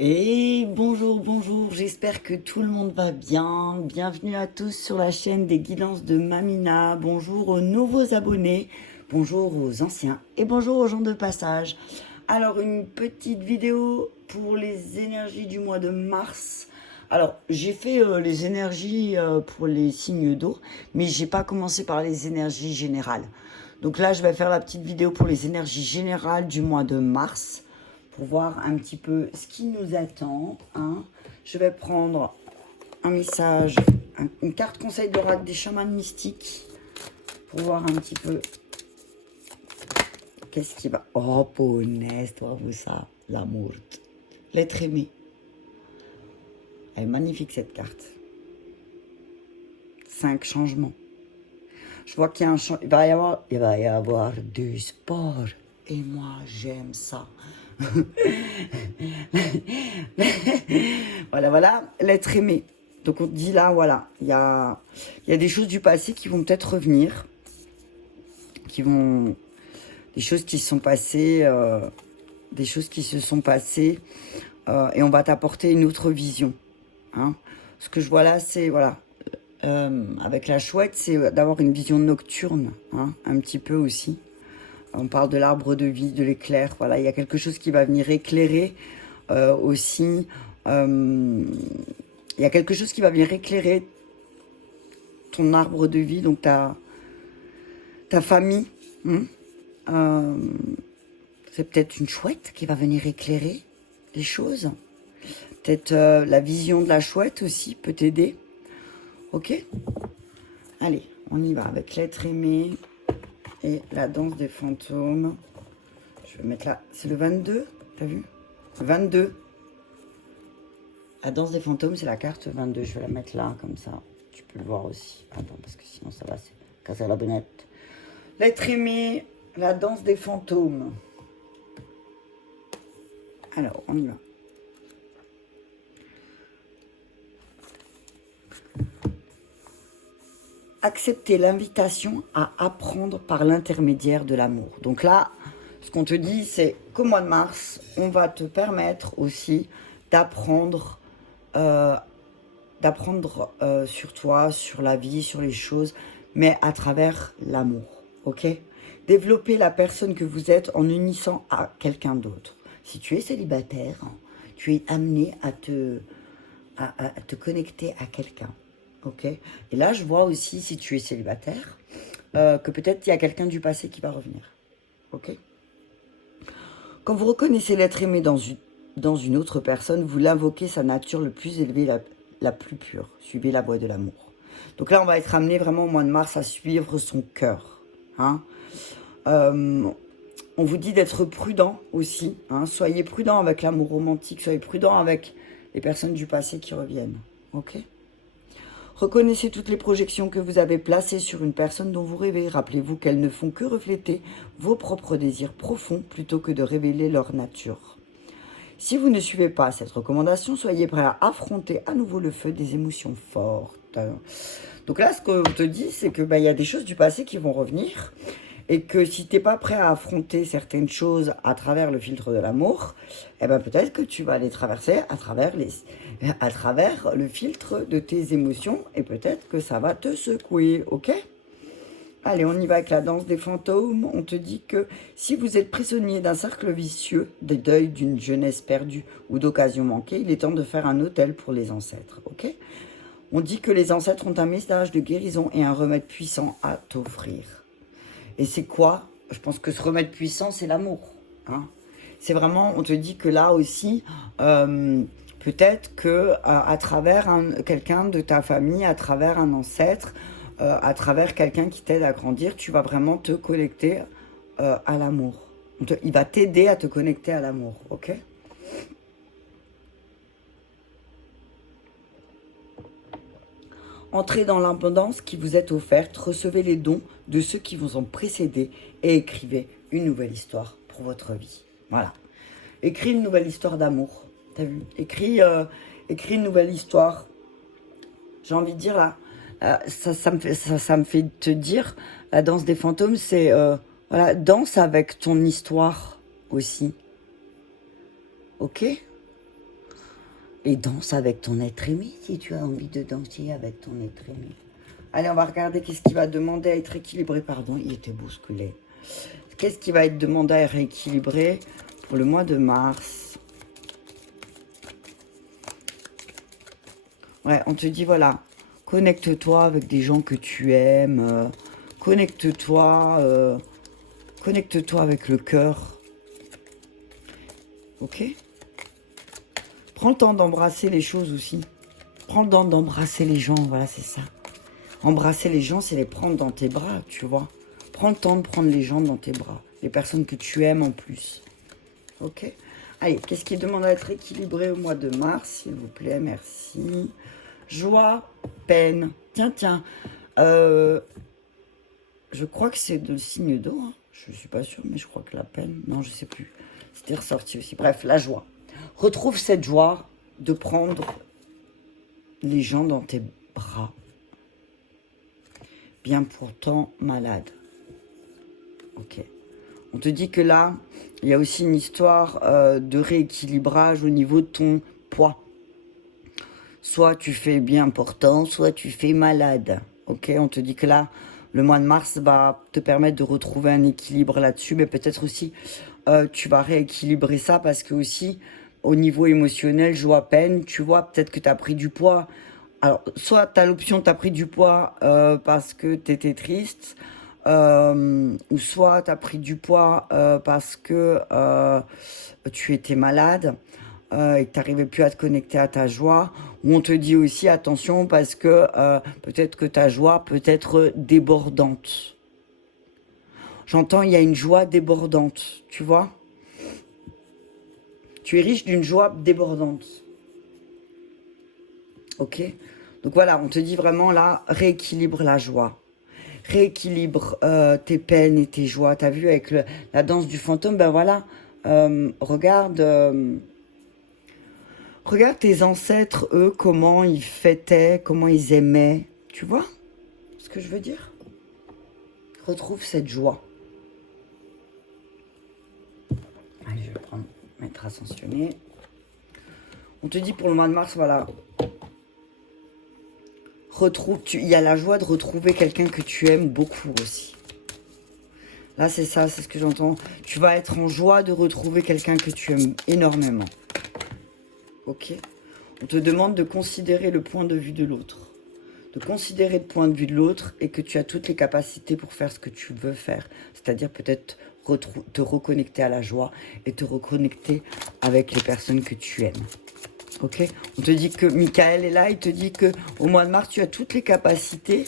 Et bonjour, bonjour, j'espère que tout le monde va bien. Bienvenue à tous sur la chaîne des guidances de Mamina. Bonjour aux nouveaux abonnés, bonjour aux anciens et bonjour aux gens de passage. Alors, une petite vidéo pour les énergies du mois de mars. Alors, j'ai fait les énergies pour les signes d'eau, mais j'ai pas commencé par les énergies générales. Donc là, je vais faire la petite vidéo pour les énergies générales du mois de mars, pour voir un petit peu ce qui nous attend. Hein. Je vais prendre un message, une carte conseil d'oracle des chamans mystiques, pour voir un petit peu qu'est-ce qui va... Oh, punaise, toi, vous ça, l'amour. L'être aimé. Elle est magnifique, cette carte. 5 changements. Je vois qu'il y a un changement. Il va y avoir du sport. Et moi, j'aime ça. Voilà, voilà, l'être aimé. Donc on dit là, voilà, il y a des choses du passé qui vont peut-être revenir, des choses qui se sont passées, des choses qui se sont passées, et on va t'apporter une autre vision. Hein. Ce que je vois là, c'est, voilà, avec la chouette, c'est d'avoir une vision nocturne, hein, un petit peu aussi. On parle de l'arbre de vie, de l'éclair. Voilà, il y a quelque chose qui va venir éclairer aussi. Il y a quelque chose qui va venir éclairer ton arbre de vie, donc ta famille. C'est peut-être une chouette qui va venir éclairer les choses. Peut-être la vision de la chouette aussi peut t'aider. Ok ? Allez, on y va avec l'être aimé et la danse des fantômes. Je vais mettre là, c'est le 22, t'as vu ? 22. La danse des fantômes, c'est la carte 22. Je vais la mettre là, comme ça. Tu peux le voir aussi. Attends, parce que sinon ça va c'est casser la bonnette. L'être aimé, la danse des fantômes. Alors, on y va. Accepter l'invitation à apprendre par l'intermédiaire de l'amour. Donc là, ce qu'on te dit, c'est qu'au mois de mars, on va te permettre aussi d'apprendre sur toi, sur la vie, sur les choses, mais à travers l'amour, ok ? Développer la personne que vous êtes en unissant à quelqu'un d'autre. Si tu es célibataire, tu es amené à te connecter à quelqu'un, ok ? Et là, je vois aussi, si tu es célibataire, que peut-être il y a quelqu'un du passé qui va revenir, ok ? Quand vous reconnaissez l'être aimé dans une autre personne, vous l'invoquez sa nature le plus élevée, la plus pure. Suivez la voie de l'amour. Donc là, on va être amené vraiment au mois de mars à suivre son cœur. Hein. On vous dit d'être prudent aussi. Hein. Soyez prudent avec l'amour romantique. Soyez prudent avec les personnes du passé qui reviennent. Ok ? Reconnaissez toutes les projections que vous avez placées sur une personne dont vous rêvez. Rappelez-vous qu'elles ne font que refléter vos propres désirs profonds plutôt que de révéler leur nature. Si vous ne suivez pas cette recommandation, soyez prêt à affronter à nouveau le feu des émotions fortes. Donc là, ce qu'on te dit, c'est que y a des choses du passé qui vont revenir et que si tu n'es pas prêt à affronter certaines choses à travers le filtre de l'amour, peut-être que tu vas les traverser à travers le filtre de tes émotions et peut-être que ça va te secouer, ok ? Allez, on y va avec la danse des fantômes. On te dit que si vous êtes prisonnier d'un cercle vicieux, des deuils d'une jeunesse perdue ou d'occasions manquées, il est temps de faire un autel pour les ancêtres, ok ? On dit que les ancêtres ont un message de guérison et un remède puissant à t'offrir. Et c'est quoi ? Je pense que ce remède puissant, c'est l'amour. Hein. C'est vraiment, on te dit que là aussi, peut-être que à travers quelqu'un de ta famille, à travers un ancêtre, à travers quelqu'un qui t'aide à grandir, tu vas vraiment te connecter à l'amour. Il va t'aider à te connecter à l'amour, ok ? Entrez dans l'abondance qui vous est offerte, recevez les dons de ceux qui vous ont précédés et écrivez une nouvelle histoire pour votre vie. Voilà. Écris une nouvelle histoire d'amour. T'as vu ? Écris une nouvelle histoire. J'ai envie de dire là, ça me fait te dire, la danse des fantômes, c'est voilà, danse avec ton histoire aussi. Ok ? Et danse avec ton être aimé si tu as envie de danser avec ton être aimé. Allez, on va regarder qu'est-ce qui va demander à être équilibré. Pardon, il était bousculé. Qu'est-ce qui va être demandé à rééquilibrer pour le mois de mars? Ouais, on te dit, voilà, connecte-toi avec des gens que tu aimes. Connecte-toi avec le cœur. Ok? Prends le temps d'embrasser les choses aussi. Prends le temps d'embrasser les gens, voilà, c'est ça. Embrasser les gens, c'est les prendre dans tes bras, tu vois. Prends le temps de prendre les gens dans tes bras. Les personnes que tu aimes en plus. Ok? Allez, qu'est-ce qui demande à être équilibré au mois de mars, s'il vous plaît? Merci. Joie, peine. Tiens. Je crois que c'est de signe d'eau. Hein. Je ne suis pas sûre, mais je crois que la peine... Non, je ne sais plus. C'était ressorti aussi. Bref, la joie. Retrouve cette joie de prendre les gens dans tes bras. Bien pourtant malade. Ok. On te dit que là, il y a aussi une histoire de rééquilibrage au niveau de ton poids. Soit tu fais bien portant, soit tu fais malade. Ok, on te dit que là, le mois de mars va te permettre de retrouver un équilibre là-dessus, mais peut-être aussi tu vas rééquilibrer ça parce que aussi au niveau émotionnel, joie, peine, tu vois, peut-être que tu as pris du poids. Alors, soit tu as l'option, tu as pris du poids parce que tu étais triste, ou soit tu as pris du poids parce que tu étais malade et que tu n'arrivais plus à te connecter à ta joie, ou on te dit aussi attention parce que peut-être que ta joie peut être débordante. J'entends, il y a une joie débordante, tu vois. Tu es riche d'une joie débordante. Ok? Donc voilà, on te dit vraiment là, rééquilibre la joie. Rééquilibre tes peines et tes joies. T'as vu avec la danse du fantôme, ben voilà, regarde tes ancêtres, eux, comment ils fêtaient, comment ils aimaient. Tu vois ce que je veux dire? Retrouve cette joie. Allez, je vais prendre maître ascensionné. On te dit pour le mois de mars, voilà. Il y a la joie de retrouver quelqu'un que tu aimes beaucoup aussi. Là, c'est ça, c'est ce que j'entends. Tu vas être en joie de retrouver quelqu'un que tu aimes énormément. Ok? On te demande de considérer le point de vue de l'autre. De considérer le point de vue de l'autre et que tu as toutes les capacités pour faire ce que tu veux faire. C'est-à-dire peut-être te reconnecter à la joie et te reconnecter avec les personnes que tu aimes. Ok? On te dit que Michael est là, il te dit que au mois de mars, tu as toutes les capacités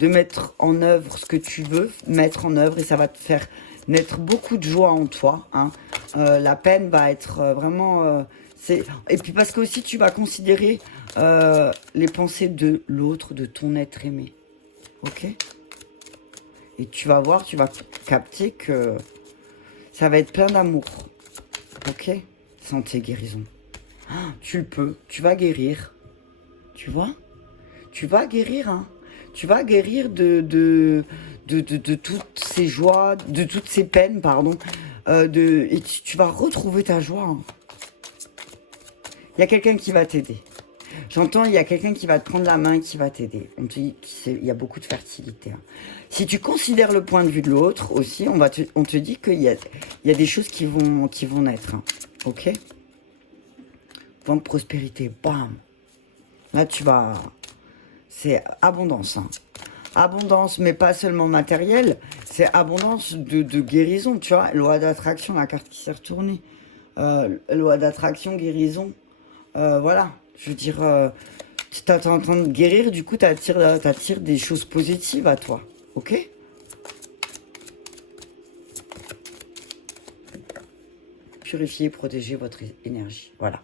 de mettre en œuvre ce que tu veux mettre en œuvre et ça va te faire naître beaucoup de joie en toi. Hein. La peine va être vraiment... Et puis parce que aussi tu vas considérer les pensées de l'autre, de ton être aimé. Ok? Et tu vas voir, tu vas capter que ça va être plein d'amour. Ok? Santé, guérison. Tu le peux, tu vas guérir. Tu vois? Tu vas guérir, hein. Tu vas guérir de toutes ces joies, de toutes ces peines, pardon. Et tu vas retrouver ta joie. Hein. Il y a quelqu'un qui va t'aider. J'entends, il y a quelqu'un qui va te prendre la main, qui va t'aider. On te dit qu'il y a beaucoup de fertilité. Hein. Si tu considères le point de vue de l'autre aussi, on te dit qu'il y a des choses qui vont naître. Hein. Ok? Vente prospérité, bam. Là, tu vas... C'est abondance. Hein. Abondance, mais pas seulement matérielle. C'est abondance de guérison, tu vois. Loi d'attraction, la carte qui s'est retournée. Loi d'attraction, guérison. Voilà. Je veux dire, tu es en train de guérir, du coup, tu attires des choses positives à toi. Ok? Purifier, protéger votre énergie. Voilà.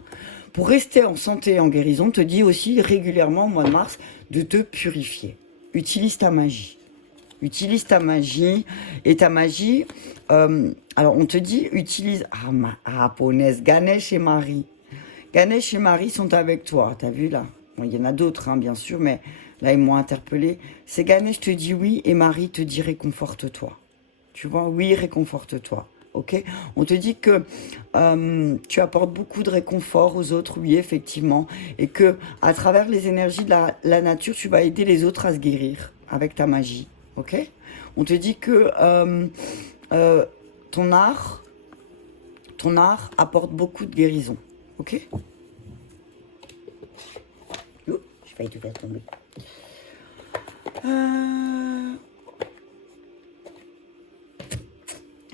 Pour rester en santé et en guérison, on te dit aussi régulièrement au mois de mars de te purifier. Utilise ta magie. Utilise ta magie. Et ta magie, alors on te dit, utilise... Punaise, Ganesh et Marie. Ganesh et Marie sont avec toi, t'as vu là? Bon, il y en a d'autres, hein, bien sûr, mais là, ils m'ont interpellé. C'est Ganesh te dit oui et Marie te dit réconforte-toi. Tu vois, oui, réconforte-toi. ok? On te dit que tu apportes beaucoup de réconfort aux autres, oui, effectivement, et que à travers les énergies de la nature, tu vas aider les autres à se guérir avec ta magie, ok? On te dit que euh, ton art apporte beaucoup de guérison, ok? Ouh, j'ai failli tout faire tomber.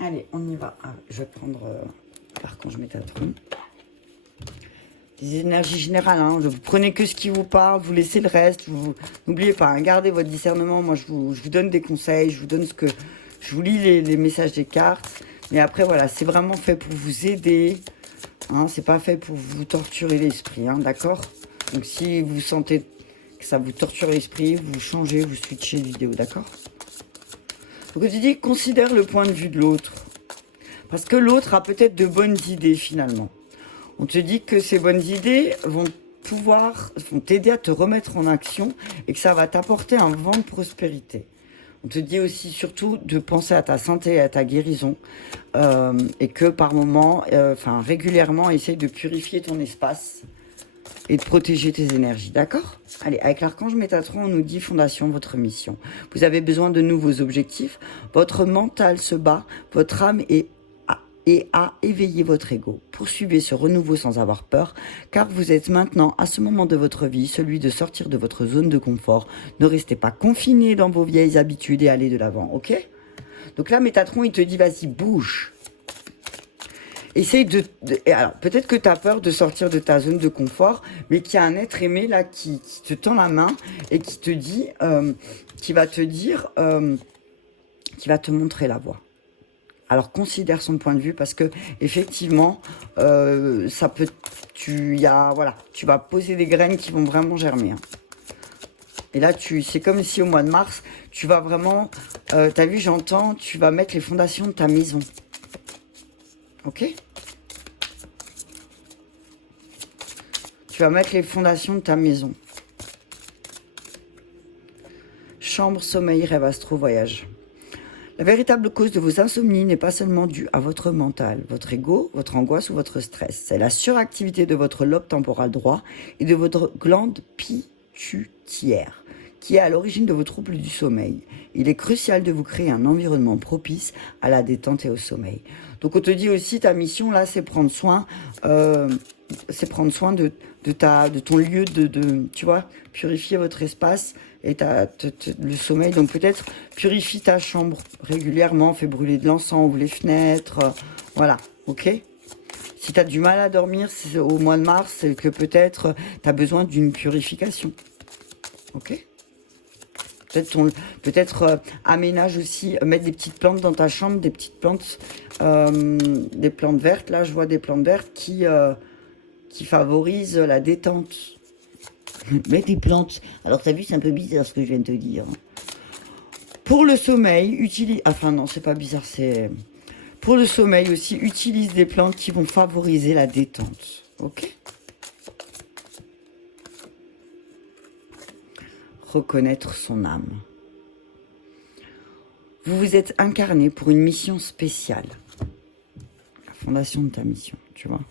Allez, on y va. Ah, je vais prendre l'archange Métatron. Des énergies générales, hein. Vous prenez que ce qui vous parle, vous laissez le reste. N'oubliez pas, hein, gardez votre discernement. Moi, je vous donne des conseils, je vous donne je vous lis les messages des cartes. Mais après, voilà, c'est vraiment fait pour vous aider. Hein, c'est pas fait pour vous torturer l'esprit, hein, d'accord? Donc, si vous sentez que ça vous torture l'esprit, vous changez, vous switchez de vidéo, d'accord? Donc, je dis, considère le point de vue de l'autre. Parce que l'autre a peut-être de bonnes idées, finalement. On te dit que ces bonnes idées vont t'aider à te remettre en action et que ça va t'apporter un vent de prospérité. On te dit aussi surtout de penser à ta santé et à ta guérison et que par moment, régulièrement, essaye de purifier ton espace et de protéger tes énergies, d'accord? Allez, avec l'archange Métatron, on nous dit fondation, votre mission. Vous avez besoin de nouveaux objectifs, votre mental se bat, votre âme est à éveiller votre ego. Poursuivez ce renouveau sans avoir peur, car vous êtes maintenant, à ce moment de votre vie, celui de sortir de votre zone de confort. Ne restez pas confiné dans vos vieilles habitudes et allez de l'avant, ok? Donc là, Métatron, il te dit, vas-y, bouge. Essaye alors, peut-être que tu as peur de sortir de ta zone de confort, mais qu'il y a un être aimé là qui te tend la main et qui te dit, qui va te montrer la voie. Alors considère son point de vue parce que effectivement, tu vas poser des graines qui vont vraiment germer. Hein. Et là, c'est comme si au mois de mars, tu vas vraiment, t'as vu, j'entends, tu vas mettre les fondations de ta maison. Ok? Tu vas mettre les fondations de ta maison. Chambre, sommeil, rêve, astro, voyage. La véritable cause de vos insomnies n'est pas seulement due à votre mental, votre ego, votre angoisse ou votre stress. C'est la suractivité de votre lobe temporal droit et de votre glande pituitaire qui est à l'origine de vos troubles du sommeil. Il est crucial de vous créer un environnement propice à la détente et au sommeil. Donc on te dit aussi, ta mission là, c'est prendre soin de ton lieu tu vois, purifier votre espace et le sommeil. Donc peut-être purifie ta chambre régulièrement, fais brûler de l'encens, ouvre les fenêtres, voilà, ok? Si tu as du mal à dormir au mois de mars, c'est que peut-être tu as besoin d'une purification, ok? Peut-être aménage aussi, mettre des petites plantes dans ta chambre, des petites plantes, des plantes vertes. Là, je vois des plantes vertes qui favorisent la détente. Mets des plantes. Alors, t'as vu, c'est un peu bizarre ce que je viens de te dire. Pour le sommeil, utilise... Enfin, non, c'est pas bizarre, c'est... Pour le sommeil aussi, utilise des plantes qui vont favoriser la détente. Ok ? Reconnaître son âme. Vous vous êtes incarné pour une mission spéciale. La fondation de ta mission, tu vois.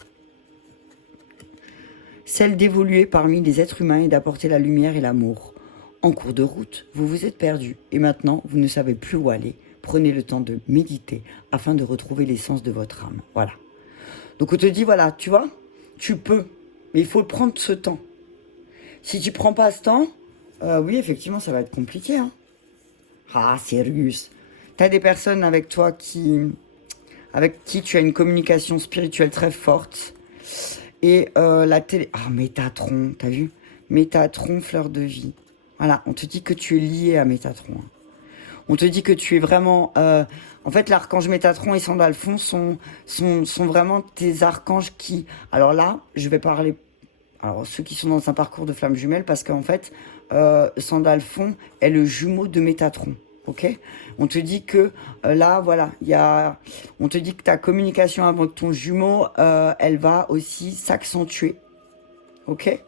Celle d'évoluer parmi les êtres humains et d'apporter la lumière et l'amour. En cours de route, vous vous êtes perdu et maintenant, vous ne savez plus où aller. Prenez le temps de méditer afin de retrouver l'essence de votre âme. Voilà. Donc on te dit, voilà, tu vois, tu peux, mais il faut prendre ce temps. Si tu prends pas ce temps, oui, effectivement, ça va être compliqué. Hein. Ah, sérieux. Tu as des personnes avec toi avec qui tu as une communication spirituelle très forte. Et la télé... Ah, Métatron, t'as vu? Métatron, fleur de vie. Voilà, on te dit que tu es lié à Métatron. Hein. On te dit que tu es vraiment... En fait, l'archange Métatron et Sandalphon sont vraiment tes archanges qui... Alors là, je vais parler... Alors, ceux qui sont dans un parcours de flamme jumelle, parce qu'en fait, Sandalphon est le jumeau de Métatron. Ok? On te dit que là, voilà, on te dit que ta communication avec ton jumeau, elle va aussi s'accentuer. Ok?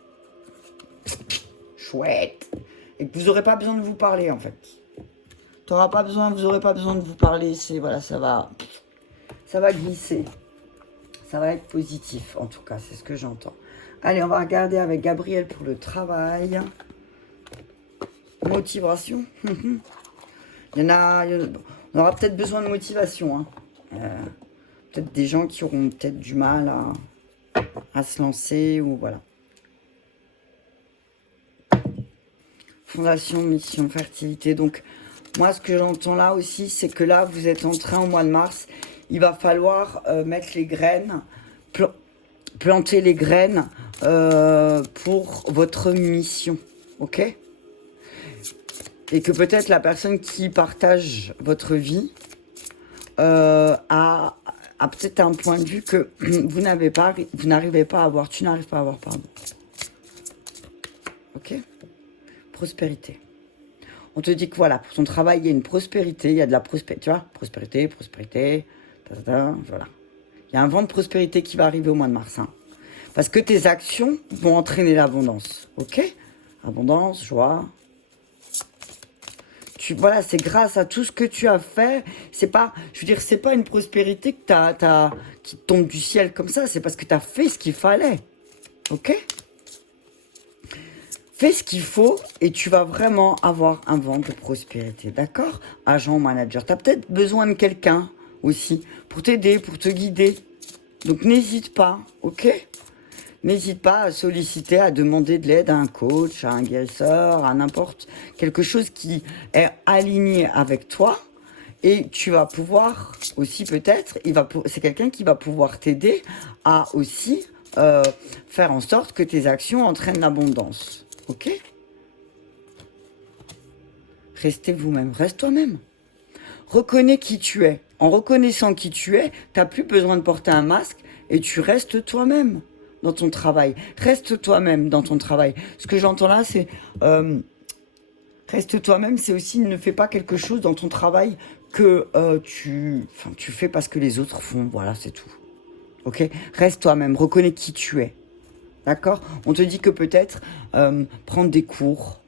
Chouette. Et que vous n'aurez pas besoin de vous parler, en fait. Vous n'aurez pas besoin de vous parler. C'est, voilà, ça va Ça va glisser. Ça va être positif, en tout cas, c'est ce que j'entends. Allez, on va regarder avec Gabriel pour le travail. Motivation. Il y en a, on aura peut-être besoin de motivation. Hein. Peut-être des gens qui auront peut-être du mal à se lancer ou voilà. Fondation, mission, fertilité. Donc, moi, ce que j'entends là aussi, c'est que là, vous êtes en train, au mois de mars, il va falloir mettre les graines, planter les graines pour votre mission. Ok? Et que peut-être la personne qui partage votre vie a peut-être un point de vue que vous n'arrivez pas à avoir, tu n'arrives pas à avoir, pardon. Ok? Prospérité. On te dit que voilà, pour ton travail, il y a une prospérité, il y a de la prospérité, tu vois, prospérité, voilà. Il y a un vent de prospérité qui va arriver au mois de mars. Hein. Parce que tes actions vont entraîner l'abondance, ok? Abondance, joie. Voilà, c'est grâce à tout ce que tu as fait. C'est pas, je veux dire, c'est pas une prospérité que qui tombe du ciel comme ça, c'est parce que tu as fait ce qu'il fallait, ok? Fais ce qu'il faut et tu vas vraiment avoir un vent de prospérité, d'accord? Agent, manager, tu as peut-être besoin de quelqu'un aussi pour t'aider, pour te guider. Donc n'hésite pas, ok? N'hésite pas à solliciter, à demander de l'aide à un coach, à un guérisseur, à n'importe quelque chose qui est aligné avec toi. Et tu vas pouvoir aussi peut-être, c'est quelqu'un qui va pouvoir t'aider à aussi faire en sorte que tes actions entraînent l'abondance. Ok? Restez vous-même, reste toi-même. Reconnais qui tu es. En reconnaissant qui tu es, tu n'as plus besoin de porter un masque et tu restes toi-même dans ton travail. Reste toi-même dans ton travail. Ce que j'entends là, c'est reste toi-même, c'est aussi ne fais pas quelque chose dans ton travail que tu fais parce que les autres font. Voilà, c'est tout. Ok? Reste toi-même, reconnais qui tu es. D'accord? On te dit que peut-être prendre des cours,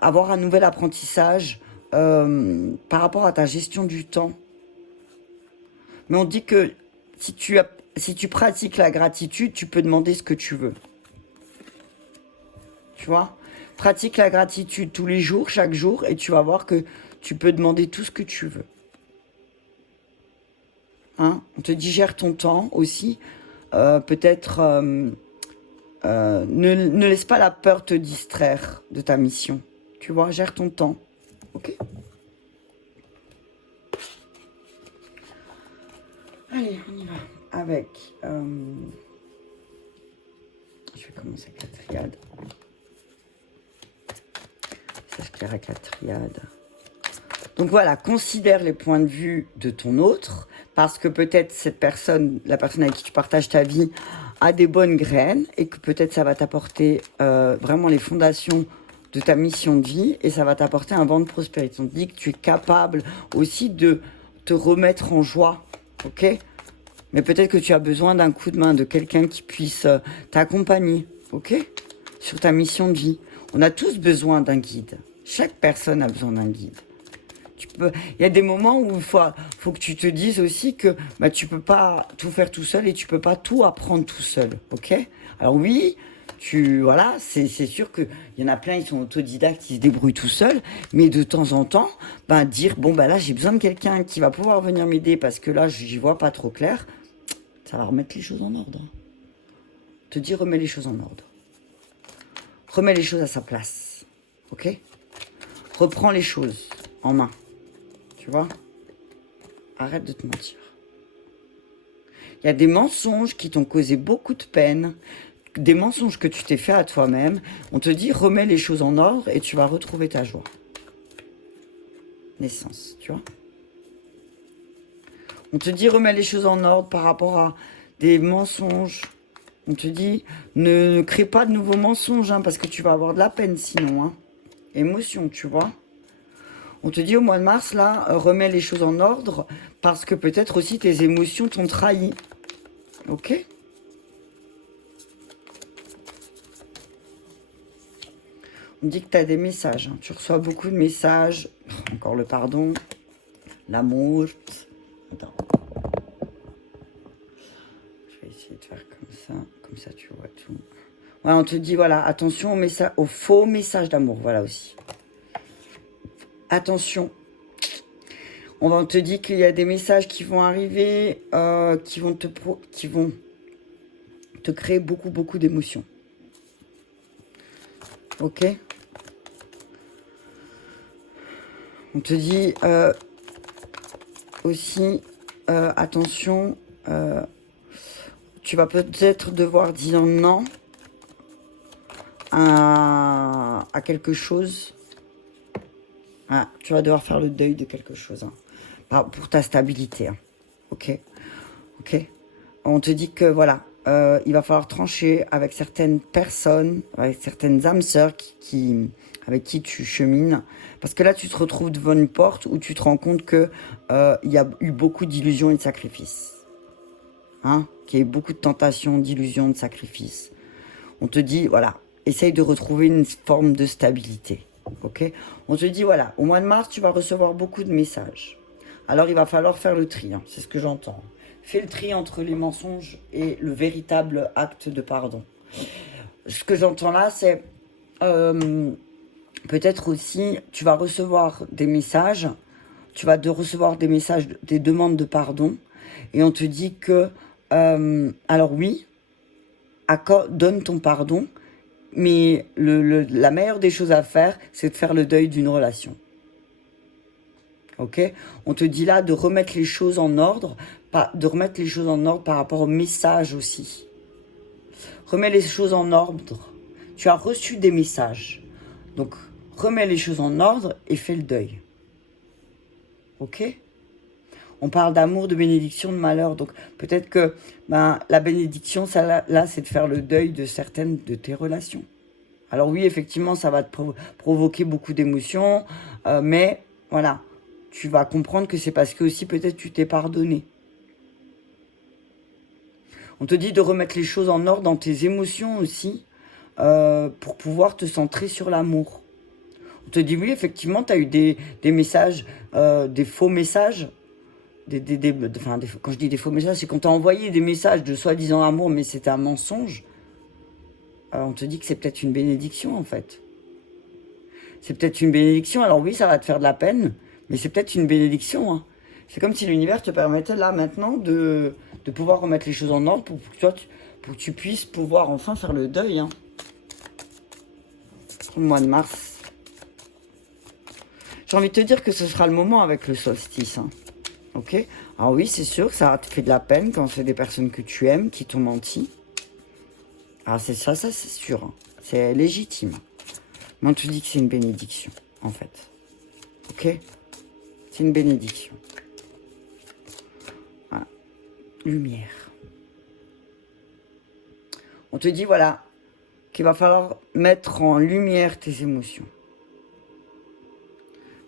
avoir un nouvel apprentissage par rapport à ta gestion du temps. Mais on dit que si tu pratiques la gratitude, tu peux demander ce que tu veux. Tu vois? Pratique la gratitude tous les jours, chaque jour, et tu vas voir que tu peux demander tout ce que tu veux. Hein? On te dit gère ton temps aussi. Peut-être ne laisse pas la peur te distraire de ta mission. Tu vois, gère ton temps. Ok? Allez, on y va. Avec... je vais commencer avec la triade. Ça se claire avec la triade. Donc voilà, considère les points de vue de ton autre, parce que peut-être cette personne, la personne avec qui tu partages ta vie, a des bonnes graines, et que peut-être ça va t'apporter vraiment les fondations de ta mission de vie, et ça va t'apporter un vent de prospérité. On te dit que tu es capable aussi de te remettre en joie, ok? Mais peut-être que tu as besoin d'un coup de main, de quelqu'un qui puisse t'accompagner, ok? Sur ta mission de vie. On a tous besoin d'un guide. Chaque personne a besoin d'un guide. Il y a des moments où il faut que tu te dises aussi que tu peux pas tout faire tout seul et tu peux pas tout apprendre tout seul, ok? Alors oui, voilà, c'est sûr qu'il y en a plein, ils sont autodidactes, ils se débrouillent tout seuls, mais de temps en temps, dire, là, j'ai besoin de quelqu'un qui va pouvoir venir m'aider parce que là, j'y vois pas trop clair, ça va remettre les choses en ordre. Te dire, remets les choses en ordre. Remets les choses à sa place, ok? Reprends les choses en main. Tu vois? Arrête de te mentir. Il y a des mensonges qui t'ont causé beaucoup de peine, des mensonges que tu t'es fait à toi-même. On te dit, remets les choses en ordre et tu vas retrouver ta joie. Naissance, tu vois? On te dit, remets les choses en ordre par rapport à des mensonges. On te dit, ne crée pas de nouveaux mensonges, hein, parce que tu vas avoir de la peine sinon. Hein. Émotion, tu vois? On te dit au mois de mars, là, remets les choses en ordre parce que peut-être aussi tes émotions t'ont trahi. Ok? On dit que tu as des messages. Hein. Tu reçois beaucoup de messages. Encore le pardon. L'amour. Attends. Je vais essayer de faire comme ça tu vois tout. Ouais, on te dit, voilà, attention au faux message d'amour, voilà aussi. Attention. On te dit qu'il y a des messages qui vont arriver, qui vont te créer beaucoup d'émotions. Ok? On te dit aussi, attention, tu vas peut-être devoir dire non à quelque chose. Ah, tu vas devoir faire le deuil de quelque chose. Hein, pour ta stabilité. Hein. Ok? Ok? On te dit que voilà, il va falloir trancher avec certaines personnes, avec certaines âmes sœurs avec qui tu chemines. Parce que là, tu te retrouves devant une porte où tu te rends compte que il y a eu beaucoup d'illusions et de sacrifices. Hein? Qu'il y a eu beaucoup de tentations, d'illusions, de sacrifices. On te dit, voilà, essaye de retrouver une forme de stabilité. Ok? On te dit, voilà, au mois de mars, tu vas recevoir beaucoup de messages. Alors, il va falloir faire le tri, hein, c'est ce que j'entends. Fais le tri entre les mensonges et le véritable acte de pardon. Ce que j'entends là, c'est peut-être aussi, tu vas recevoir des messages, recevoir des messages, des demandes de pardon, et on te dit que, alors oui, donne ton pardon, mais la meilleure des choses à faire, c'est de faire le deuil d'une relation. Ok? On te dit là de remettre les choses en ordre, par rapport au message aussi. Remets les choses en ordre. Tu as reçu des messages. Donc, remets les choses en ordre et fais le deuil. Ok? On parle d'amour, de bénédiction, de malheur. Donc, peut-être que la bénédiction, ça, là, c'est de faire le deuil de certaines de tes relations. Alors oui, effectivement, ça va te provoquer beaucoup d'émotions. Mais, voilà, tu vas comprendre que c'est parce que aussi, peut-être, tu t'es pardonné. On te dit de remettre les choses en ordre dans tes émotions aussi, pour pouvoir te centrer sur l'amour. On te dit oui, effectivement, tu as eu des messages, des faux messages. Quand je dis des faux messages, c'est qu'on t'a envoyé des messages de soi-disant amour, mais c'était un mensonge. On te dit que c'est peut-être une bénédiction, en fait. C'est peut-être une bénédiction. Alors oui, ça va te faire de la peine, mais c'est peut-être une bénédiction. Hein. C'est comme si l'univers te permettait là, maintenant, de pouvoir remettre les choses en ordre pour que tu puisses pouvoir enfin faire le deuil. Hein. Pour le mois de mars. J'ai envie de te dire que ce sera le moment avec le solstice. Hein. Ok? Alors oui, c'est sûr que ça te fait de la peine quand c'est des personnes que tu aimes qui t'ont menti. Alors c'est ça c'est sûr. Hein. C'est légitime. Mais on te dit que c'est une bénédiction, en fait. Ok? C'est une bénédiction. Voilà. Lumière. On te dit, voilà, qu'il va falloir mettre en lumière tes émotions.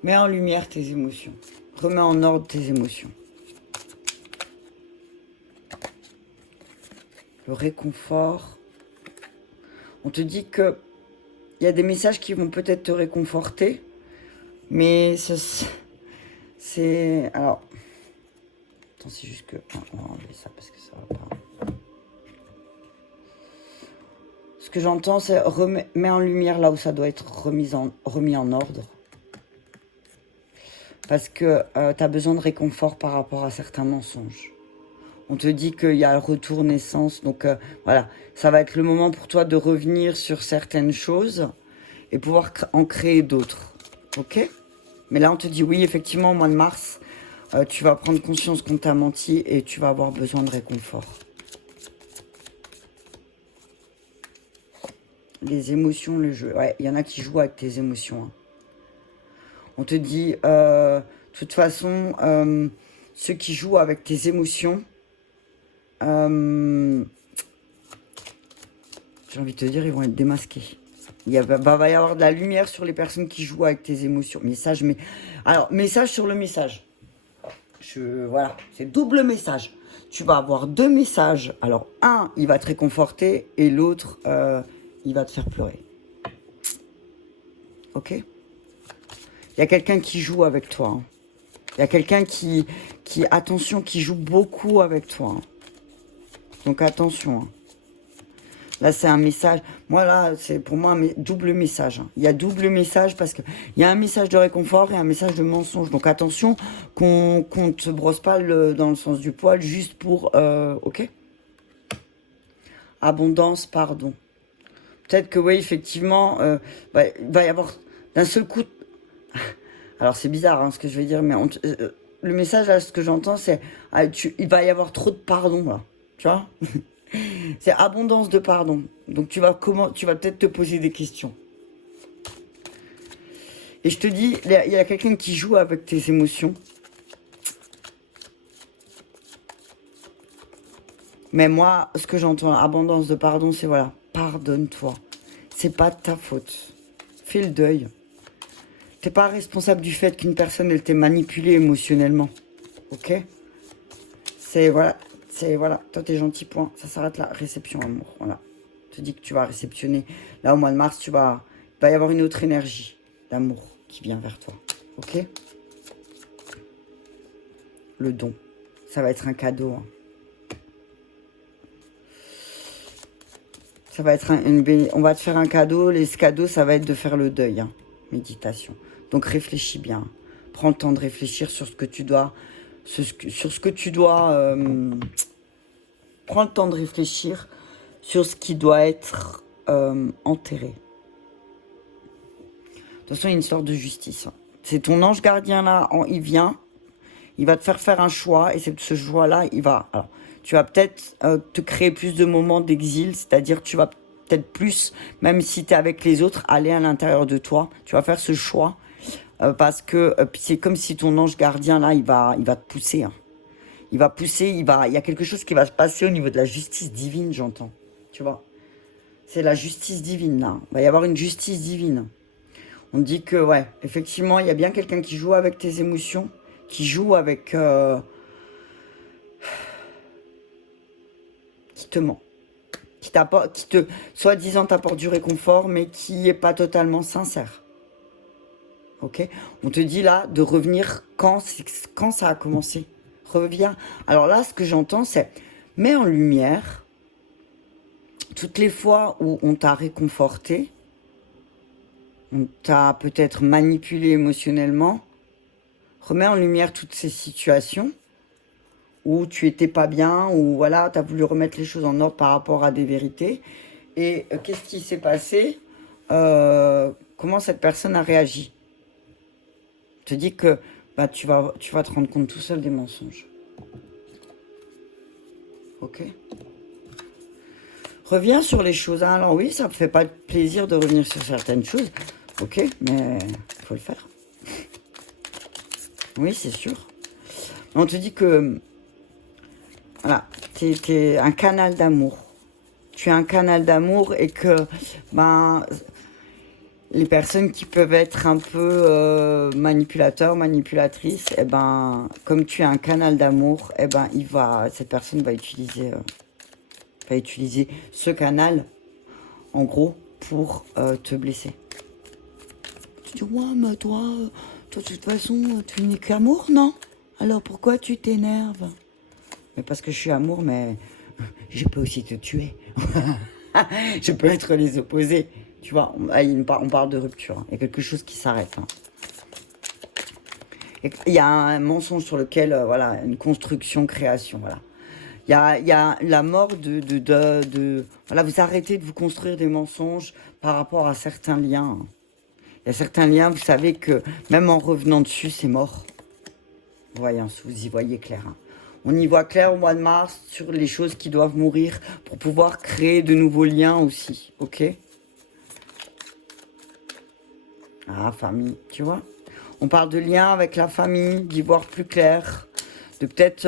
Mets en lumière tes émotions. Remets en ordre tes émotions. Le réconfort. On te dit que il y a des messages qui vont peut-être te réconforter, mais c'est... Alors, attends, c'est juste que... On va enlever ça parce que ça va pas. Ce que j'entends, c'est mets en lumière là où ça doit être remis en ordre. Parce que tu as besoin de réconfort par rapport à certains mensonges. On te dit qu'il y a le retour naissance. Donc voilà, ça va être le moment pour toi de revenir sur certaines choses et pouvoir en créer d'autres. Ok? Mais là, on te dit oui, effectivement, au mois de mars, tu vas prendre conscience qu'on t'a menti et tu vas avoir besoin de réconfort. Les émotions, le jeu. Ouais, il y en a qui jouent avec tes émotions. Hein. On te dit, de toute façon, ceux qui jouent avec tes émotions, j'ai envie de te dire, ils vont être démasqués. Il va y avoir de la lumière sur les personnes qui jouent avec tes émotions. Alors, message sur le message. Voilà, c'est double message. Tu vas avoir deux messages. Alors, un, il va te réconforter et l'autre, il va te faire pleurer. Ok ? Il y a quelqu'un qui joue avec toi. Hein. Il y a quelqu'un attention, qui joue beaucoup avec toi. Hein. Donc attention. Hein. Là, c'est un message. Moi, là, c'est pour moi un double message. Hein. Il y a double message parce qu'il y a un message de réconfort et un message de mensonge. Donc attention qu'on ne te brosse pas dans le sens du poil juste pour... ok. Abondance, pardon. Peut-être que oui, effectivement, il va y avoir d'un seul coup... Alors c'est bizarre hein, ce que je vais dire, mais le message là, ce que j'entends, c'est il va y avoir trop de pardon là. Tu vois. C'est abondance de pardon. Donc tu vas peut-être te poser des questions. Et je te dis, il y a quelqu'un qui joue avec tes émotions. Mais moi, ce que j'entends, abondance de pardon, c'est voilà, pardonne-toi. C'est pas de ta faute. Fais le deuil. T'es pas responsable du fait qu'une personne, elle t'ait manipulé émotionnellement. Ok? C'est voilà. C'est voilà, toi t'es gentil, point. Ça s'arrête là. Réception, amour. Voilà. Je te dis que tu vas réceptionner. Là, au mois de mars, il va y avoir une autre énergie d'amour qui vient vers toi. Ok? Le don. Ça va être un cadeau. Hein. Ça va être on va te faire un cadeau. Ce cadeau, ça va être de faire le deuil. Hein. Méditation. Donc réfléchis bien. Prends le temps de réfléchir sur ce que tu dois. Sur ce que tu dois. Prends le temps de réfléchir sur ce qui doit être enterré. De toute façon, il y a une sorte de justice. Hein. C'est ton ange gardien là, il vient. Il va te faire un choix. Et c'est ce choix-là, il va... Alors, tu vas peut-être te créer plus de moments d'exil. C'est-à-dire que tu vas peut-être plus, même si tu es avec les autres, aller à l'intérieur de toi. Tu vas faire ce choix. Parce que c'est comme si ton ange gardien là, il va te pousser. Hein. Il va pousser, il y a quelque chose qui va se passer au niveau de la justice divine, j'entends. Tu vois. C'est la justice divine là. Il va y avoir une justice divine. On dit que, ouais, effectivement, il y a bien quelqu'un qui joue avec tes émotions, qui joue avec... qui te ment. Qui te, soi-disant, t'apporte du réconfort, mais qui n'est pas totalement sincère. Ok? On te dit là de revenir quand ça a commencé. Reviens. Alors là, ce que j'entends, c'est mets en lumière toutes les fois où on t'a réconforté, on t'a peut-être manipulé émotionnellement. Remets en lumière toutes ces situations où tu étais pas bien, où voilà, tu as voulu remettre les choses en ordre par rapport à des vérités. Et qu'est-ce qui s'est passé? Comment cette personne a réagi? Je te dis que bah, tu vas te rendre compte tout seul des mensonges. Ok? Reviens sur les choses. Hein. Alors oui, ça me fait pas plaisir de revenir sur certaines choses. Ok, mais il faut le faire. Oui, c'est sûr. On te dit que voilà, tu es un canal d'amour. Tu es un canal d'amour et que ben, les personnes qui peuvent être un peu manipulateurs, manipulatrices, eh ben, comme tu es un canal d'amour, eh ben, cette personne va utiliser ce canal, en gros, pour te blesser. Tu dis, ouais, mais toi, de toute façon, tu n'es qu'amour, non? Alors pourquoi tu t'énerves? Mais parce que je suis amour, mais je peux aussi te tuer. Je peux être les opposés. Tu vois, on parle de rupture. Hein. Il y a quelque chose qui s'arrête. Hein. Il y a un mensonge sur lequel, voilà, une construction, création, voilà. Il y a la mort voilà, vous arrêtez de vous construire des mensonges par rapport à certains liens. Hein. Il y a certains liens, vous savez que même en revenant dessus, c'est mort. Voyance, vous y voyez clair. Hein. On y voit clair au mois de mars sur les choses qui doivent mourir pour pouvoir créer de nouveaux liens aussi. Ok? Ah, famille, tu vois? On parle de liens avec la famille, d'y voir plus clair, de peut-être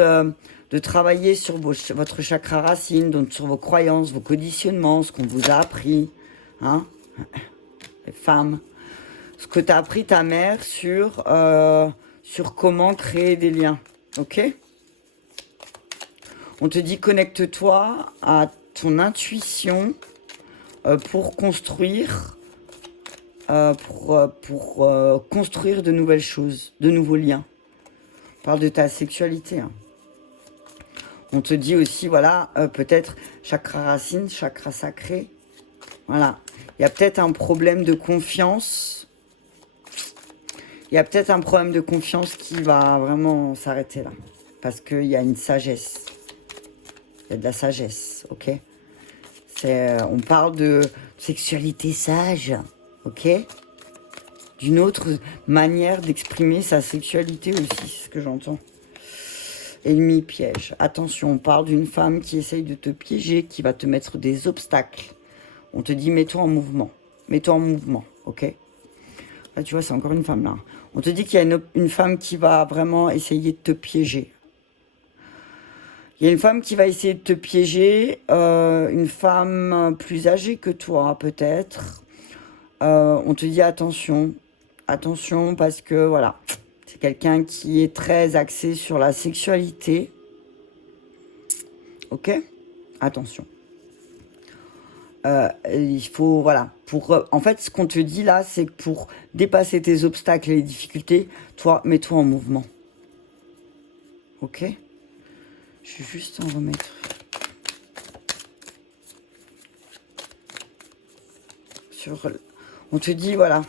de travailler sur votre chakra racine, donc sur vos croyances, vos conditionnements, ce qu'on vous a appris. Hein? Les femmes. Ce que t'a appris ta mère sur comment créer des liens. Ok? On te dit connecte-toi à ton intuition pour construire construire de nouvelles choses, de nouveaux liens. parle de ta sexualité. Hein. On te dit aussi, voilà, peut-être chakra racine, chakra sacré. Voilà. Il y a peut-être un problème de confiance. Il y a peut-être un problème de confiance qui va vraiment s'arrêter là. Parce qu'il y a une sagesse. Il y a de la sagesse, ok? On parle de sexualité sage, ok? D'une autre manière d'exprimer sa sexualité aussi, c'est ce que j'entends. Ennemi piège. Attention, on parle d'une femme qui essaye de te piéger, qui va te mettre des obstacles. On te dit, mets-toi en mouvement. Mets-toi en mouvement, ok? Là, tu vois, c'est encore une femme, là. On te dit qu'il y a une femme qui va vraiment essayer de te piéger. Il y a une femme qui va essayer de te piéger, une femme plus âgée que toi, peut-être. On te dit, attention. Attention, parce que, voilà, c'est quelqu'un qui est très axé sur la sexualité. Ok? Attention. Il faut, voilà, en fait, ce qu'on te dit là, c'est que pour dépasser tes obstacles et les difficultés, toi, mets-toi en mouvement. Ok? Je vais juste en remettre. On te dit, voilà,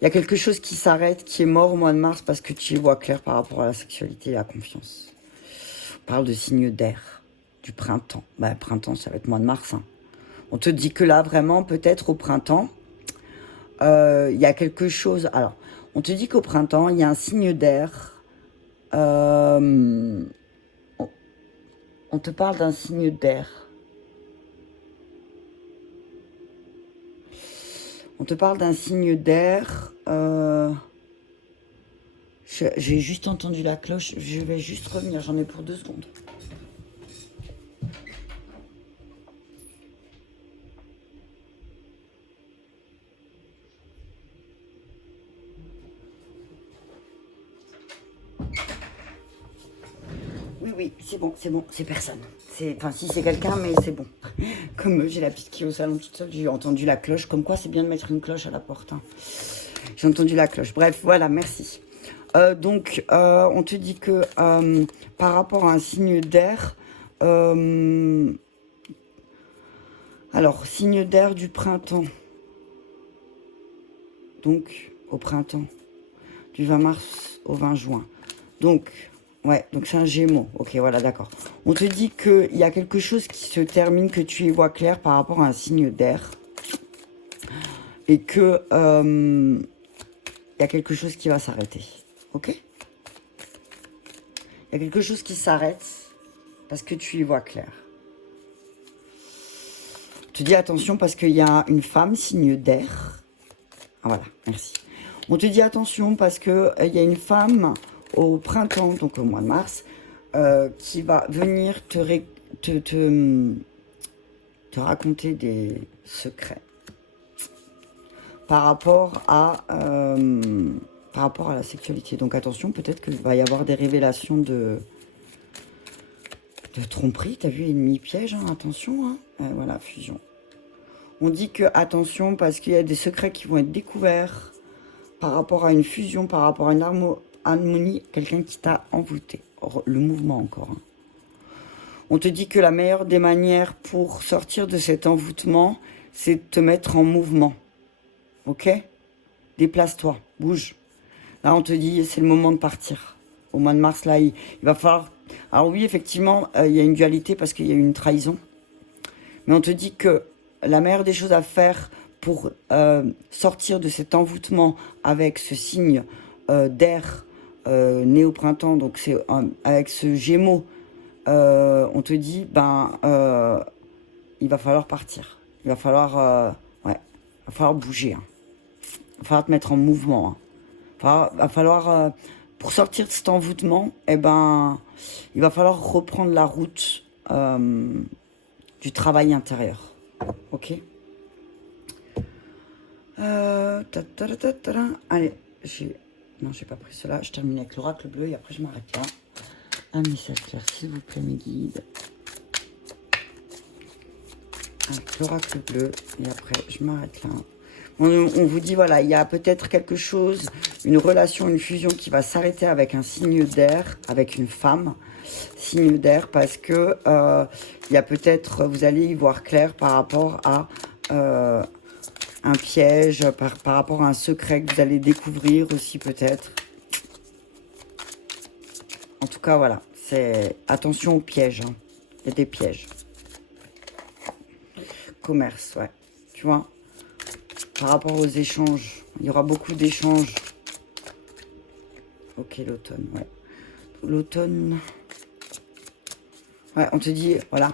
il y a quelque chose qui s'arrête, qui est mort au mois de mars parce que tu y vois clair par rapport à la sexualité et à la confiance. On parle de signes d'air, du printemps. Bah, printemps, ça va être mois de mars, hein. On te dit que là, vraiment, peut-être au printemps, il y a quelque chose. Alors, on te dit qu'au printemps, il y a un signe d'air. On te parle d'un signe d'air. On te parle d'un signe d'air. J'ai juste entendu la cloche. Je vais juste revenir. J'en ai pour 2 secondes. Oui, c'est bon, c'est personne. Enfin, si c'est quelqu'un, mais c'est bon. Comme j'ai la petite qui est au salon toute seule, j'ai entendu la cloche. Comme quoi, c'est bien de mettre une cloche à la porte. Hein. J'ai entendu la cloche. Bref, voilà, merci. Donc, on te dit que par rapport à un signe d'air, alors, signe d'air du printemps. Donc, au printemps, du 20 mars au 20 juin. Donc, ouais, donc c'est un Gémeaux. Ok, voilà, d'accord. On te dit qu'il y a quelque chose qui se termine, que tu y vois clair par rapport à un signe d'air. Et que il y a quelque chose qui va s'arrêter. Ok? Il y a quelque chose qui s'arrête parce que tu y vois clair. On te dit attention parce qu'il y a une femme, signe d'air. Ah, voilà, merci. On te dit attention parce qu'il y a une femme au printemps, donc au mois de mars, qui va venir te raconter des secrets par rapport à la sexualité. Donc attention, peut-être qu'il va y avoir des révélations de tromperie. T'as vu, ennemi piège, hein, attention. Hein. Voilà, fusion. On dit que attention parce qu'il y a des secrets qui vont être découverts par rapport à une fusion, par rapport à une harmonie, quelqu'un qui t'a envoûté. Le mouvement encore. Hein. On te dit que la meilleure des manières pour sortir de cet envoûtement, c'est de te mettre en mouvement. Ok? Déplace-toi, bouge. Là, on te dit, c'est le moment de partir. Au mois de mars, là, il va falloir... Alors oui, effectivement, il y a une dualité parce qu'il y a eu une trahison. Mais on te dit que la meilleure des choses à faire pour sortir de cet envoûtement avec ce signe d'air né au printemps, donc c'est avec ce Gémeaux, on te dit, il va falloir partir. Il va falloir, il va falloir bouger. Hein. Il va falloir te mettre en mouvement. Hein. Il va falloir pour sortir de cet envoûtement, il va falloir reprendre la route du travail intérieur. Ok. Allez, non, j'ai pas pris cela. Je termine avec l'oracle bleu et après je m'arrête là. Un message clair, s'il vous plaît, mes guides. Avec l'oracle bleu et après je m'arrête là. On vous dit, voilà, il y a peut-être quelque chose, une relation, une fusion qui va s'arrêter avec un signe d'air, avec une femme, signe d'air, parce que il y a peut-être, vous allez y voir clair par rapport à un piège, par rapport à un secret que vous allez découvrir aussi peut-être. En tout cas, voilà, c'est attention aux pièges, hein. Il y a des pièges. Commerce, ouais, tu vois. Par rapport aux échanges, il y aura beaucoup d'échanges. Ok, l'automne, ouais. L'automne... Ouais, on te dit, voilà.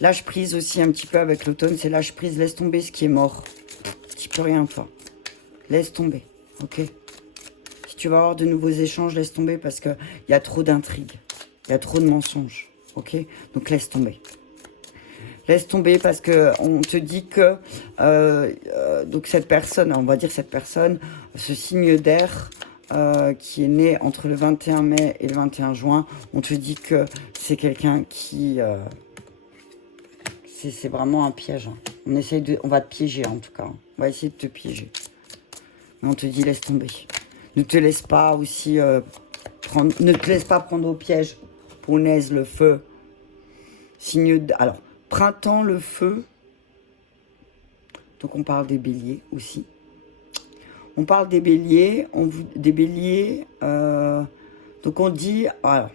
Lâche prise aussi un petit peu avec l'automne, c'est lâche prise, laisse tomber ce qui est mort. Tu peux rien, toi. Laisse tomber, ok. Si tu vas avoir de nouveaux échanges, laisse tomber parce qu'il y a trop d'intrigues. Il y a trop de mensonges, ok. Donc laisse tomber. Laisse tomber parce que on te dit que donc cette personne, on va dire cette personne, ce signe d'air qui est né entre le 21 mai et le 21 juin, on te dit que c'est quelqu'un qui... c'est vraiment un piège. Hein. On va te piéger en tout cas. On va essayer de te piéger. Mais on te dit laisse tomber. Ne te laisse pas aussi ne te laisse pas prendre au piège. Punaise, le feu. Signe de... Alors, printemps, le feu. Donc on parle des béliers aussi. On parle des béliers. Des béliers. Donc on dit... Alors,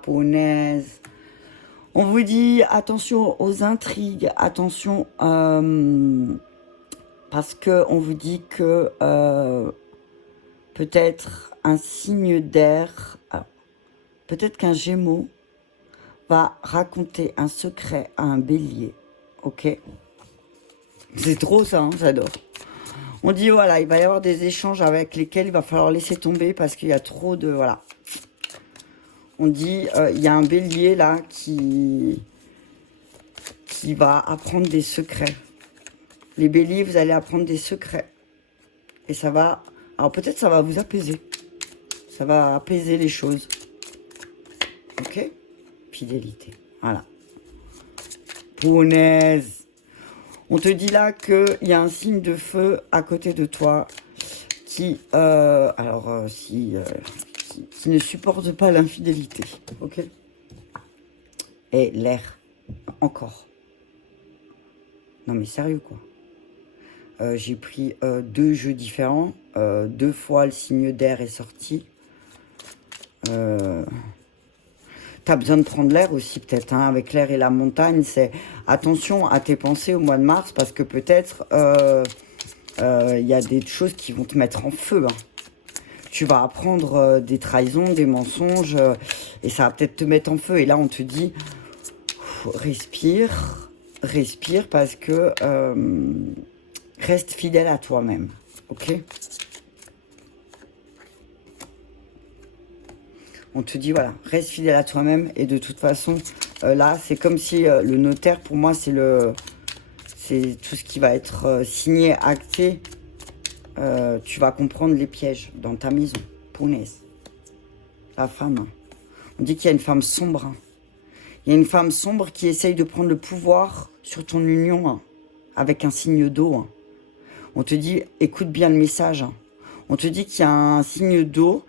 punaise. On vous dit attention aux intrigues. Attention... parce que on vous dit que... peut-être un signe d'air... Peut-être qu'un Gémeaux va raconter un secret à un bélier, ok? C'est trop ça, hein, j'adore. On dit, voilà, il va y avoir des échanges avec lesquels il va falloir laisser tomber parce qu'il y a trop de... Voilà. On dit, il y a un bélier là qui va apprendre des secrets. Les béliers, vous allez apprendre des secrets. Et ça va... Alors peut-être ça va vous apaiser. Ça va apaiser les choses. Ok? Fidélité. Voilà. Punaise. On te dit là qu'il y a un signe de feu à côté de toi qui, qui ne supporte pas l'infidélité. Ok? Et l'air. Encore. Non mais sérieux quoi. J'ai pris 2 jeux différents. 2 fois le signe d'air est sorti. T'as besoin de prendre l'air aussi peut-être, hein, avec l'air et la montagne. C'est attention à tes pensées au mois de mars parce que peut-être y a des choses qui vont te mettre en feu. Hein. Tu vas apprendre des trahisons, des mensonges et ça va peut-être te mettre en feu. Et là on te dit respire parce que reste fidèle à toi-même, ok? On te dit, voilà, reste fidèle à toi-même. Et de toute façon, là, c'est comme si le notaire, pour moi, c'est tout ce qui va être signé, acté. Tu vas comprendre les pièges dans ta maison. Punaise. La femme. On dit qu'il y a une femme sombre. Hein. Il y a une femme sombre qui essaye de prendre le pouvoir sur ton union hein, avec un signe d'eau. Hein. On te dit, écoute bien le message. Hein. On te dit qu'il y a un signe d'eau...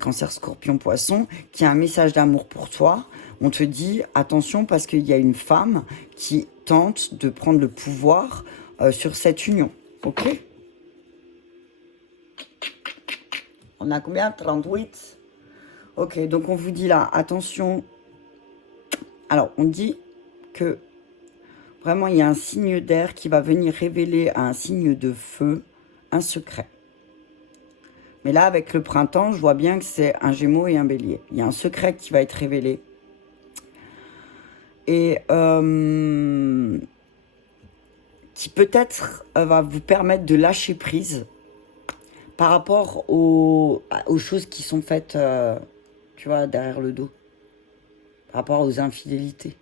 Cancer, Scorpion, Poisson, qui a un message d'amour pour toi. On te dit attention parce qu'il y a une femme qui tente de prendre le pouvoir sur cette union. Ok? On a combien? 38. Ok, donc on vous dit là, attention. Alors, on dit que vraiment il y a un signe d'air qui va venir révéler à un signe de feu un secret. Mais là, avec le printemps, je vois bien que c'est un Gémeaux et un Bélier. Il y a un secret qui va être révélé. Et qui peut-être va vous permettre de lâcher prise par rapport aux choses qui sont faites, tu vois, derrière le dos. Par rapport aux infidélités.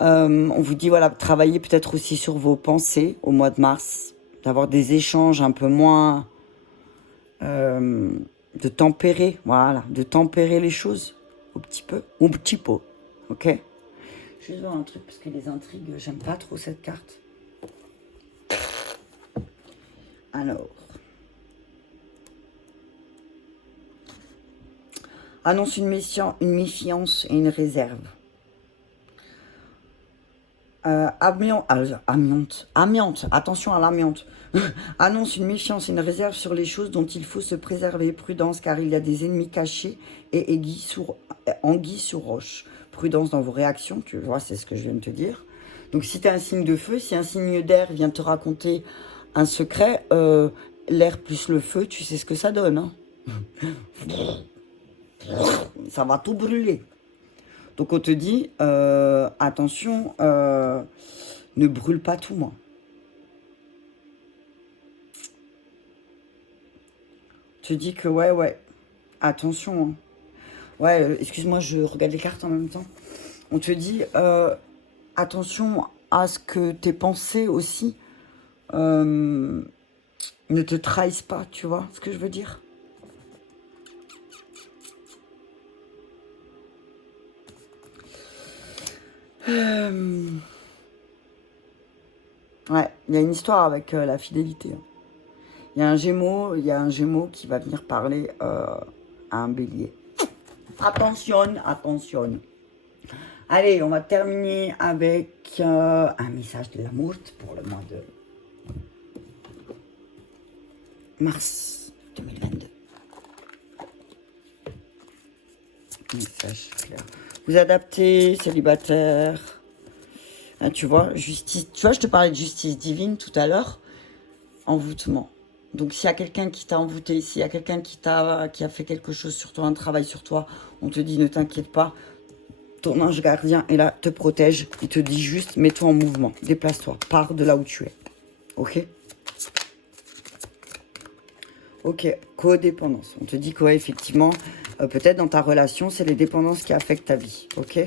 On vous dit, voilà, travaillez peut-être aussi sur vos pensées au mois de mars. D'avoir des échanges un peu moins... de tempérer, voilà, de tempérer les choses au petit peu, ok? Juste voir un truc, parce que les intrigues, j'aime pas trop cette carte. Alors. Annonce une méfiance et une réserve. Amiante, attention à l'amiante. Annonce une méfiance et une réserve sur les choses dont il faut se préserver. Prudence, car il y a des ennemis cachés et anguilles sur roche. Prudence dans vos réactions, tu vois, c'est ce que je viens de te dire. Donc si tu es un signe de feu, si un signe d'air vient te raconter un secret, l'air plus le feu, tu sais ce que ça donne. Hein. Ça va tout brûler. Donc on te dit, attention, ne brûle pas tout, moi. On te dit que, ouais, attention. Hein. Ouais, excuse-moi, je regarde les cartes en même temps. On te dit, attention à ce que tes pensées aussi ne te trahissent pas, tu vois ce que je veux dire? Ouais, il y a une histoire avec la fidélité. Il y a un Gémeaux qui va venir parler à un Bélier. Attention. Allez, on va terminer avec un message de l'amour pour le mois de mars 2022. Message clair. Vous adaptez, célibataire. Hein, tu vois, justice. Tu vois, je te parlais de justice divine tout à l'heure. Envoûtement. Donc s'il y a quelqu'un qui t'a envoûté, s'il y a quelqu'un qui a fait quelque chose sur toi, un travail sur toi, on te dit ne t'inquiète pas, ton ange gardien est là, te protège, il te dit juste mets-toi en mouvement, déplace-toi, pars de là où tu es. Ok? Ok, codépendance. On te dit que ouais, effectivement, peut-être dans ta relation, c'est les dépendances qui affectent ta vie. Ok?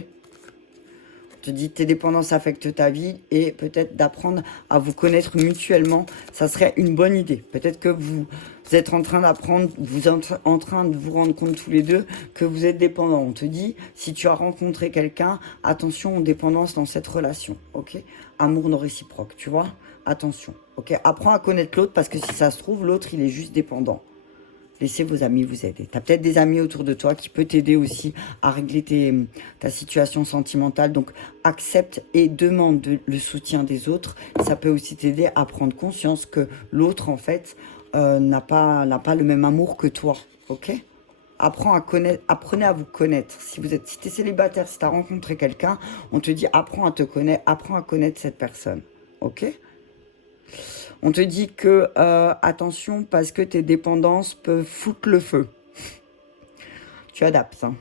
Te dis tes dépendances affectent ta vie et peut-être d'apprendre à vous connaître mutuellement, ça serait une bonne idée. Peut-être que vous êtes en train d'apprendre, vous êtes en train de vous rendre compte tous les deux que vous êtes dépendants. On te dit, si tu as rencontré quelqu'un, attention aux dépendances dans cette relation, ok? Amour non réciproque, tu vois? Attention, ok? Apprends à connaître l'autre parce que si ça se trouve, l'autre, il est juste dépendant. Laissez vos amis vous aider. Tu as peut-être des amis autour de toi qui peuvent t'aider aussi à régler ta situation sentimentale. Donc, accepte et demande le soutien des autres. Ça peut aussi t'aider à prendre conscience que l'autre, en fait, n'a pas le même amour que toi. Ok? Apprenez à vous connaître. Si tu es célibataire, si tu as rencontré quelqu'un, on te dit apprends à te connaître, apprends à connaître cette personne. Ok? On te dit que, attention, parce que tes dépendances peuvent foutre le feu. Tu adaptes. Hein.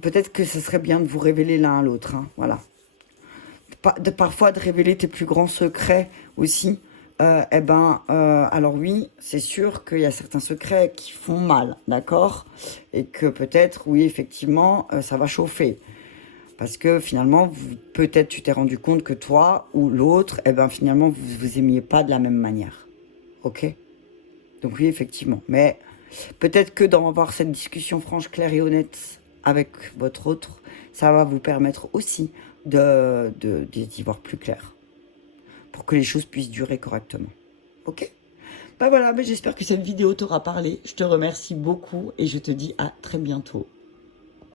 Peut-être que ce serait bien de vous révéler l'un à l'autre. Hein, voilà. Parfois, de révéler tes plus grands secrets aussi. Alors oui, c'est sûr qu'il y a certains secrets qui font mal, d'accord? Et que peut-être, oui, effectivement, ça va chauffer. Parce que finalement, peut-être tu t'es rendu compte que toi ou l'autre, finalement, vous aimiez pas de la même manière. Ok? Donc oui, effectivement. Mais peut-être que d'avoir cette discussion franche, claire et honnête avec votre autre, ça va vous permettre aussi d'y voir plus clair. Pour que les choses puissent durer correctement. Ok? Voilà, j'espère que cette vidéo t'aura parlé. Je te remercie beaucoup et je te dis à très bientôt.